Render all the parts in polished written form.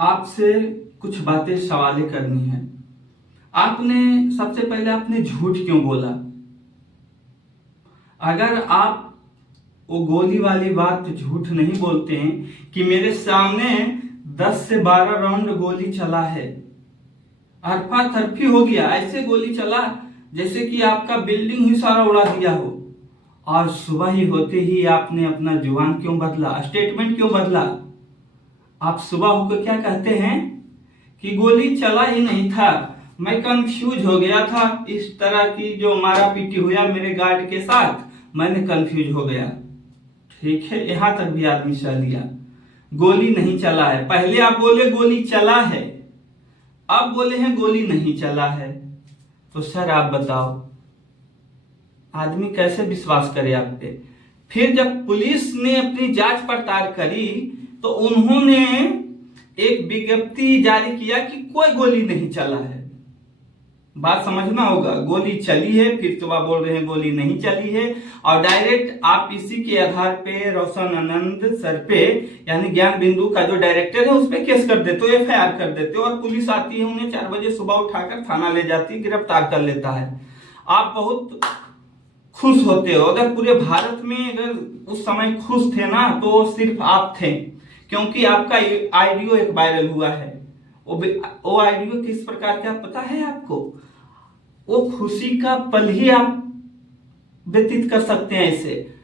आपसे कुछ बातें सवालें करनी है। आपने सबसे पहले आपने झूठ क्यों बोला? अगर आप वो गोली वाली बात झूठ नहीं बोलते हैं कि मेरे सामने 10 से 12 राउंड गोली चला है, अरफा तरफी हो गया, ऐसे गोली चला जैसे कि आपका बिल्डिंग ही सारा उड़ा दिया हो, और सुबह ही होते ही आपने अपना जुबान क्यों बदला, स्टेटमेंट क्यों बदला? आप सुबह होकर क्या कहते हैं कि गोली चला ही नहीं था, मैं कंफ्यूज हो गया था, इस तरह की जो मारा पीटी हुआ मेरे गार्ड के साथ, मैंने कंफ्यूज हो गया। ठीक है, यहां तक भी आदमी सह लिया। गोली नहीं चला है, पहले आप बोले गोली चला है, अब बोले हैं गोली नहीं चला है। तो सर आप बताओ, आदमी कैसे विश्वास करे आप पे? फिर जब पुलिस ने अपनी जांच पड़ताल करी तो उन्होंने एक विज्ञप्ति जारी किया कि कोई गोली नहीं चला है। बात समझना होगा, गोली चली है, फिर तो आप बोल रहे हैं गोली नहीं चली है, और डायरेक्ट आप इसी के आधार पे रोशन आनंद सर पे, यानी ज्ञान बिंदु का जो डायरेक्टर है, उस पर केस कर देते हो, FIR कर देते हो, और पुलिस आती है, उन्हें 4 बजे सुबह उठाकर थाना ले जाती है, गिरफ्तार कर लेता है। आप बहुत खुश होते हो। अगर पूरे भारत में अगर उस समय खुश थे ना, तो सिर्फ आप थे, क्योंकि आपका आइडियो एक वायरल हुआ है। वो आइडियो किस प्रकार का पता है आपको? वो खुशी का पल ही आप व्यतीत कर सकते हैं। ऐसे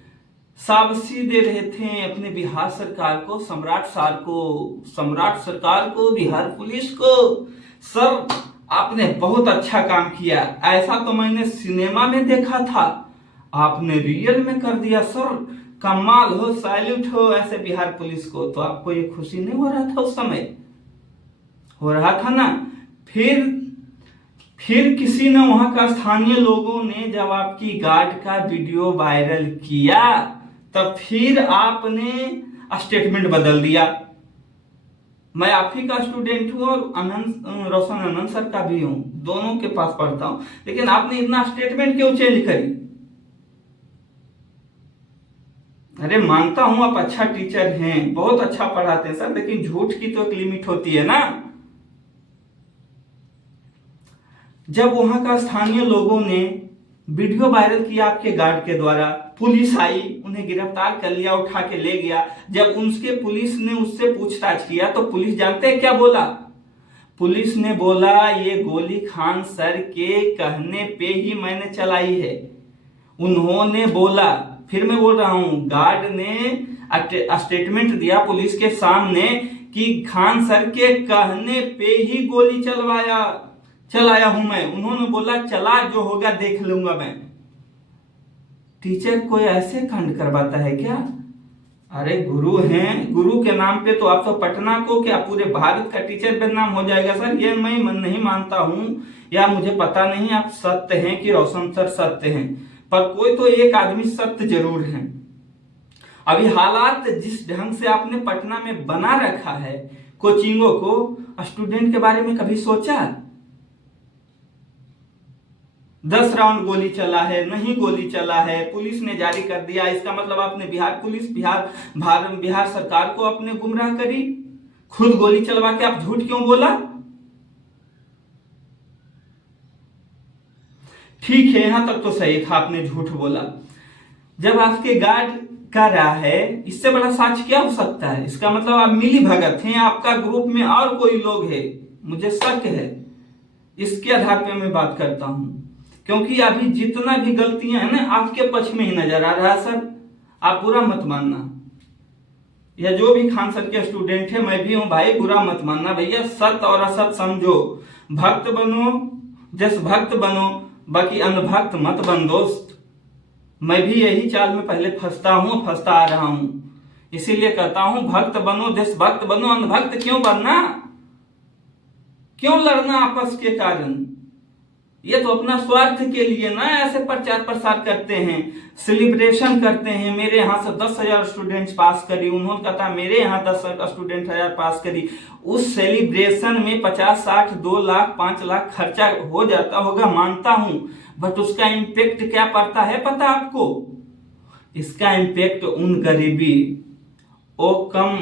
शाबाशी दे रहे थे अपने बिहार सरकार को, सम्राट सरकार को, बिहार पुलिस को। सर आपने बहुत अच्छा काम किया, ऐसा तो मैंने सिनेमा में देखा था, आपने रियल में कर दिया सर, कमाल हो, सैल्यूट हो ऐसे बिहार पुलिस को। तो आपको ये खुशी नहीं हो रहा था उस समय? हो रहा था ना। फिर किसी ने, वहां का स्थानीय लोगों ने जब आपकी गार्ड का वीडियो वायरल किया, तब फिर आपने स्टेटमेंट बदल दिया। मैं आप ही का स्टूडेंट हूं और रोशन आनंद सर का भी हूं, दोनों के पास पढ़ता हूं, लेकिन आपने इतना स्टेटमेंट क्यों चेंज करी? अरे मानता हूं आप अच्छा टीचर हैं, बहुत अच्छा पढ़ाते हैं सर, लेकिन झूठ की तो एक लिमिट होती है ना। जब वहां का स्थानीय लोगों ने वीडियो वायरल किया आपके गार्ड के द्वारा, पुलिस आई, उन्हें गिरफ्तार कर लिया, उठा के ले गया। जब पुलिस ने उससे पूछताछ किया तो पुलिस जानते हैं क्या बोला? पुलिस ने बोला ये गोली खान सर के कहने पे ही मैंने चलाई है। उन्होंने बोला, फिर मैं बोल रहा हूं, गार्ड ने स्टेटमेंट दिया पुलिस के सामने कि खान सर के कहने पे ही गोली चलाया हूं मैं। उन्होंने बोला चला जो होगा देख लूंगा मैं। टीचर कोई ऐसे कांड करवाता है क्या? अरे गुरु हैं, गुरु के नाम पे तो आप तो पटना को क्या पूरे भारत का टीचर बदनाम हो जाएगा सर। ये मैं नहीं मानता हूं, या मुझे पता नहीं आप सत्य हैं कि रोशन सर सत्य हैं, पर कोई तो एक आदमी सत्य जरूर है। अभी हालात जिस ढंग से आपने पटना में बना रखा है कोचिंगों को, स्टूडेंट के बारे में कभी सोचा? 10 राउंड गोली चला है, नहीं गोली चला है, पुलिस ने जारी कर दिया, इसका मतलब आपने बिहार सरकार को अपने गुमराह करी। खुद गोली चलवा के आप झूठ क्यों बोला? ठीक है, यहां तक तो सही था, आपने झूठ बोला। जब आपके गार्ड कर रहा है, इससे बड़ा साक्ष्य क्या हो सकता है? इसका मतलब आप मिली भगत हैं, आपका ग्रुप में और कोई लोग है, मुझे शक है। इसके आधार पे मैं बात करता हूं, क्योंकि अभी जितना भी गलतियां हैं ना, आपके पक्ष में ही नजर आ रहा है सर। आप बुरा मत मानना, या जो भी खान सर के स्टूडेंट है, मैं भी हूं भाई, बुरा मत मानना भैया। सत्य और असत समझो, भक्त बनो, देशभक्त बनो, बाकी अंधभक्त मत बन दोस्त। मैं भी यही चाल में पहले फंसता आ रहा हूं, इसीलिए कहता हूं भक्त बनो, देशभक्त बनो, अंधभक्त क्यों बनना? क्यों लड़ना आपस के कारण? ये तो अपना स्वार्थ के लिए ना ऐसे प्रचार प्रसार करते हैं, सेलिब्रेशन करते हैं। मेरे यहाँ से 10,000 स्टूडेंट्स पास करी, उन्होंने कहा मेरे यहाँ 10 स्टूडेंट हजार पास करी। उस सेलिब्रेशन में 50, 60, 2 लाख, 5 लाख खर्चा हो जाता होगा, मानता हूं, बट उसका इम्पैक्ट क्या पड़ता है पता आपको? इसका इम्पैक्ट उन गरीबी, वो कम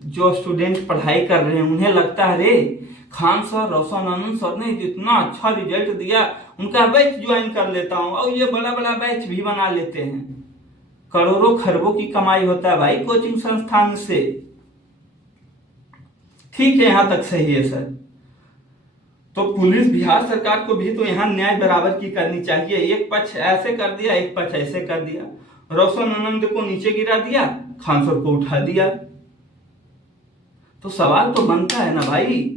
जो स्टूडेंट पढ़ाई कर रहे हैं उन्हें लगता है रे खान सर, रोशन आनंद सर ने इतना अच्छा रिजल्ट दिया, उनका बैच ज्वाइन कर लेता हूँ, और ये बड़ा बड़ा बैच भी बना लेते हैं। करोड़ों खरबों की कमाई होता है भाई कोचिंग संस्थान से। ठीक है, यहां तक सही है सर। तो पुलिस, बिहार सरकार को भी तो यहाँ न्याय बराबर की करनी चाहिए। एक पक्ष ऐसे कर दिया, एक पक्ष ऐसे कर दिया। रोशन आनंद को नीचे गिरा दिया, खान सर को उठा दिया। तो सवाल तो बनता है ना भाई,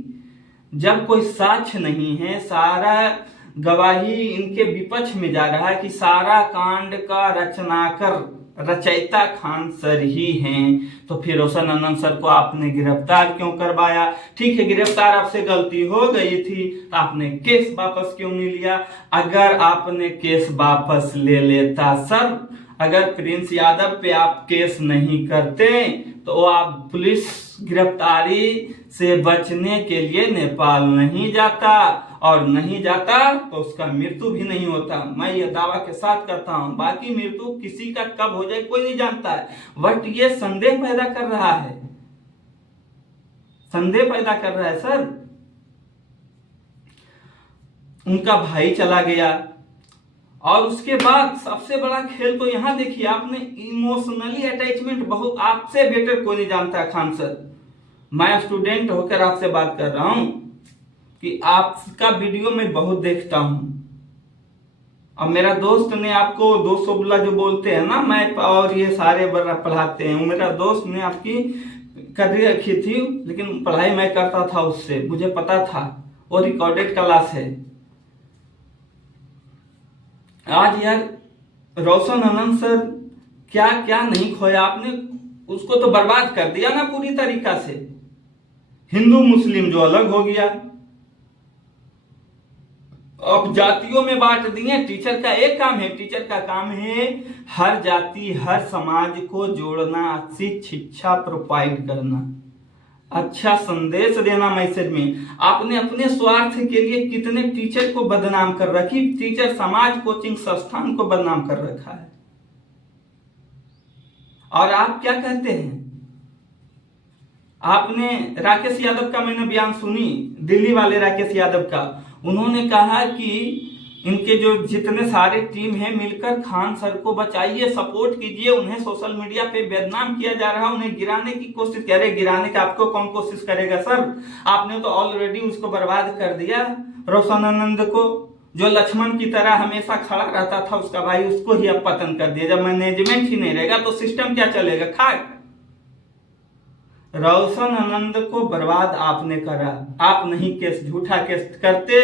जब कोई साक्ष्य नहीं है, सारा गवाही इनके विपक्ष में जा रहा है कि सारा कांड का रचयिता खान सर ही हैं, तो फिर रोशन आनंद सर को आपने गिरफ्तार क्यों करवाया? ठीक है, गिरफ्तार आपसे गलती हो गई थी तो आपने केस वापस क्यों नहीं लिया? अगर आपने केस वापस ले लेता सर, अगर प्रिंस यादव पे आप केस नहीं करते तो आप पुलिस गिरफ्तारी से बचने के लिए नेपाल नहीं जाता, और नहीं जाता तो उसका मृत्यु भी नहीं होता। मैं यह दावा के साथ करता हूं। बाकी मृत्यु किसी का कब हो जाए कोई नहीं जानता है, बट ये संदेह पैदा कर रहा है, संदेह पैदा कर रहा है सर। उनका भाई चला गया, और उसके बाद सबसे बड़ा खेल तो यहां देखिए आपने, इमोशनली अटैचमेंट बहुत, आपसे बेटर कोई नहीं जानता है खान सर। मैं स्टूडेंट होकर आपसे बात कर रहा हूं कि आपका वीडियो मैं बहुत देखता हूं। अब मेरा दोस्त ने आपको 200 बुला जो बोलते हैं ना, मैं और ये सारे पढ़ाते हैं, मेरा दोस्त ने आपकी कर रखी थी, लेकिन पढ़ाई मैं करता था उससे, मुझे पता था, वो रिकॉर्डेड क्लास है। आज यार रोशन आनंद सर क्या क्या नहीं खोया आपने, उसको तो बर्बाद कर दिया ना पूरी तरीका से। हिंदू मुस्लिम जो अलग हो गया, अब जातियों में बांट दिए। टीचर का एक काम है, टीचर का काम है हर जाति हर समाज को जोड़ना, अच्छी शिक्षा प्रोवाइड करना, अच्छा संदेश देना मैसेज में। आपने अपने स्वार्थ के लिए कितने टीचर को बदनाम कर रखी, टीचर समाज कोचिंग संस्थान को बदनाम कर रखा है। और आप क्या कहते हैं? आपने राकेश यादव का, मैंने बयान सुनी, दिल्ली वाले राकेश यादव का, उन्होंने कहा कि इनके जो जितने सारे टीम है मिलकर खान सर को बचाइए, सपोर्ट कीजिए, उन्हें सोशल मीडिया पे बदनाम किया जा रहा है, उन्हें गिराने की कोशिश कर रहे। गिराने का आपको कौन कोशिश करेगा सर? आपने तो ऑलरेडी उसको बर्बाद कर दिया। रोशन आनंद को, जो लक्ष्मण की तरह हमेशा खड़ा रहता था उसका भाई, उसको ही अब पतन कर दिया। जब मैनेजमेंट ही नहीं रहेगा तो सिस्टम क्या चलेगा? खाक। रोशन आनंद को बर्बाद आपने करा, आप नहीं केस, झूठा केस करते,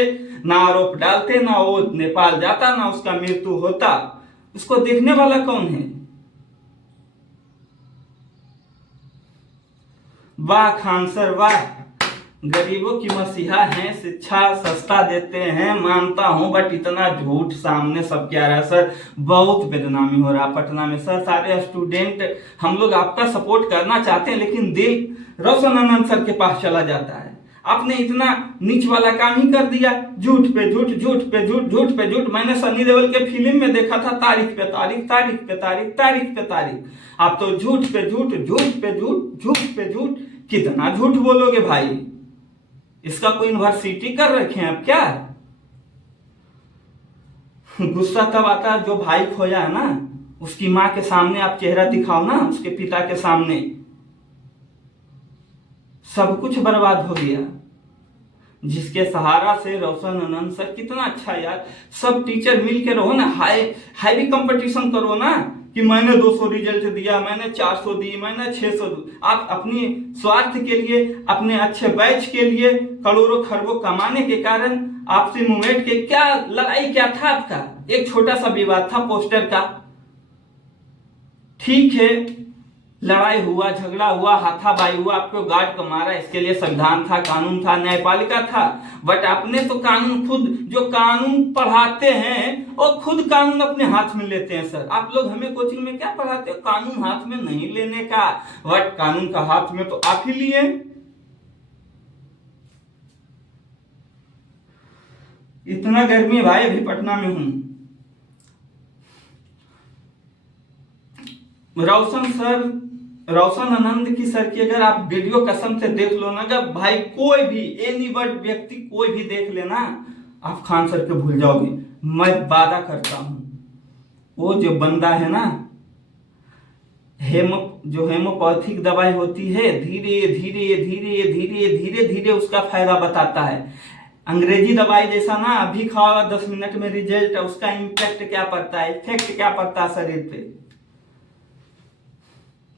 ना आरोप डालते, ना वो नेपाल जाता, ना उसका मृत्यु होता। उसको देखने वाला कौन है? वाह खान सर वाह, गरीबों की मसीहा हैं, शिक्षा सस्ता देते हैं, मानता हूं, बट इतना झूठ सामने सब क्या रहा सर, बहुत बदनामी हो रहा पटना में सर। सारे स्टूडेंट हम लोग आपका सपोर्ट करना चाहते हैं, लेकिन दिल रोशन आनंद सर के पास चला जाता है। आपने इतना नीच वाला काम ही कर दिया, झूठ पे झूठ, झूठ पे झूठ, झूठ पे झूठ। मैंने सनी देओल के फिल्म में देखा था, तारीख पे तारीख, तारीख पे तारीख, तारीख पे तारीख। आप तो झूठ पे झूठ, झूठ पे झूठ, झूठ पे झूठ, कितना झूठ बोलोगे भाई? इसका कोई यूनिवर्सिटी कर रखे हैं आप क्या? गुस्सा तब आता है जो भाई खोया है ना, उसकी मां के सामने आप चेहरा दिखाओ ना, उसके पिता के सामने, सब कुछ बर्बाद हो गया। जिसके सहारा से रोशन आनंद सर, कितना अच्छा यार, सब टीचर मिल के रहो ना, हाई भी कंपटीशन करो ना, कि मैंने 200 रिजल्ट दिया, मैंने 400 दी, मैंने 600 दी। आप अपनी स्वार्थ के लिए, अपने अच्छे बैच के लिए, करोड़ों खरबों कमाने के कारण आपसी मूवमेंट के क्या लड़ाई क्या था आपका? एक छोटा सा विवाद था पोस्टर का, ठीक है, लड़ाई हुआ, झगड़ा हुआ, हाथापाई हुआ, आपको गार्ड को मारा, इसके लिए संविधान था, कानून था, न्यायपालिका था, बट आपने तो कानून खुद, जो कानून पढ़ाते हैं वो खुद कानून अपने हाथ में लेते हैं सर। आप लोग हमें कोचिंग में क्या पढ़ाते हो? कानून हाथ में नहीं लेने का, बट कानून का हाथ में तो आप ही लिए। इतना गर्मी भाई, अभी पटना में हूं। रोशन सर रोशन आनंद की सर की अगर आप वीडियो कसम से देख लो ना, जब भाई कोई भी एनी वर्ड व्यक्ति कोई भी देख लेना, आप खान सर के भूल जाओगे। मैं वादा करता हूं, वो जो बंदा है ना, जो हेमोपैथिक दवाई होती है, धीरे धीरे धीरे धीरे धीरे धीरे उसका फायदा बताता है। अंग्रेजी दवाई जैसा ना, अभी खाओ 10 मिनट में रिजल्ट, उसका इम्पैक्ट क्या पड़ता है, इफेक्ट क्या पड़ता है शरीर पे।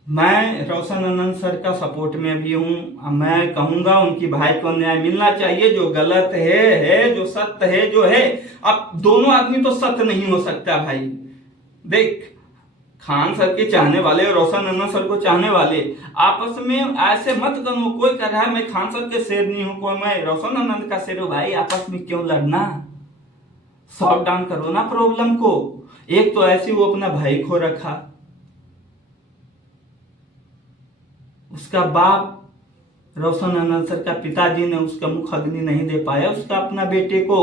मैं रोशन आनंद सर का सपोर्ट में भी हूं। मैं कहूंगा उनकी भाई को न्याय मिलना चाहिए। जो गलत है, जो सत्य है, जो है, अब दोनों आदमी तो सत्य नहीं हो सकता भाई। देख, खान सर के चाहने वाले और रोशन आनंद सर को चाहने वाले आपस में ऐसे मत करो। कोई कह रहा है मैं खान सर के शेर नहीं हूं, कोई मैं रोशन आनंद का शेर हूं। भाई आपस में क्यों लड़ना, सॉर्ट डाउन करो ना प्रॉब्लम को। एक तो ऐसे वो अपना भाई खो रखा, उसका बाप रोशन आनंद सर का पिताजी ने उसका मुख अग्नि नहीं दे पाया उसका अपना बेटे को।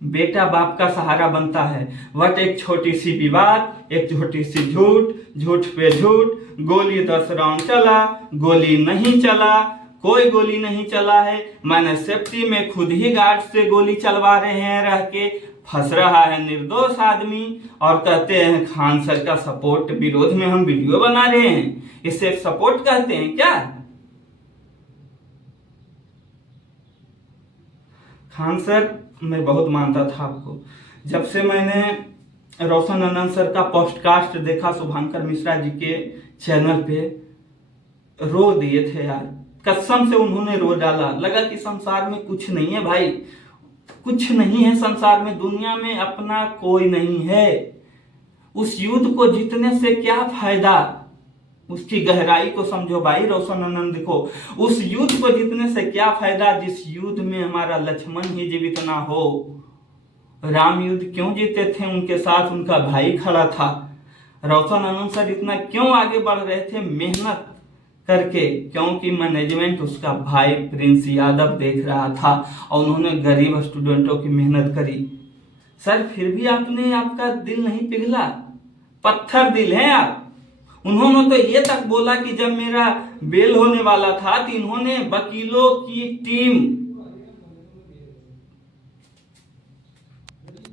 बेटा बाप का सहारा बनता है, बट एक छोटी सी विवाद, एक छोटी सी झूठ, झूठ पे झूठ, गोली 10 राउंड चला, गोली नहीं चला, कोई गोली नहीं चला है। मैंने सेफ्टी में खुद ही गार्ड से गोली चलवा रहे हैं रह के, फंस रहा है निर्दोष आदमी, और कहते हैं खान सर का सपोर्ट विरोध में हम वीडियो बना रहे हैं। इसे सपोर्ट कहते हैं क्या? खान सर मैं बहुत मानता था आपको। जब से मैंने रोशन आनंद सर का पॉडकास्ट देखा शुभंकर मिश्रा जी के चैनल पे, रो दिए थे यार, कसम से उन्होंने रो डाला। लगा कि संसार में कुछ नहीं है भाई, कुछ नहीं है संसार में, दुनिया में अपना कोई नहीं है। उस युद्ध को जीतने से क्या फायदा, उसकी गहराई को समझो भाई रोशन आनंद को। उस युद्ध को जीतने से क्या फायदा जिस युद्ध में हमारा लक्ष्मण ही जीवित ना हो। राम युद्ध क्यों जीते थे, उनके साथ उनका भाई खड़ा था। रोशन आनंद सर इतना क्यों आगे बढ़ रहे थे मेहनत करके, क्योंकि मैनेजमेंट उसका भाई प्रिंस यादव देख रहा था और उन्होंने गरीब स्टूडेंटों की मेहनत करी। सर फिर भी आपका दिल नहीं पिघला, पत्थर दिल है आप। उन्होंने तो ये तक बोला कि जब मेरा बेल होने वाला था तो इन्होंने वकीलों की टीम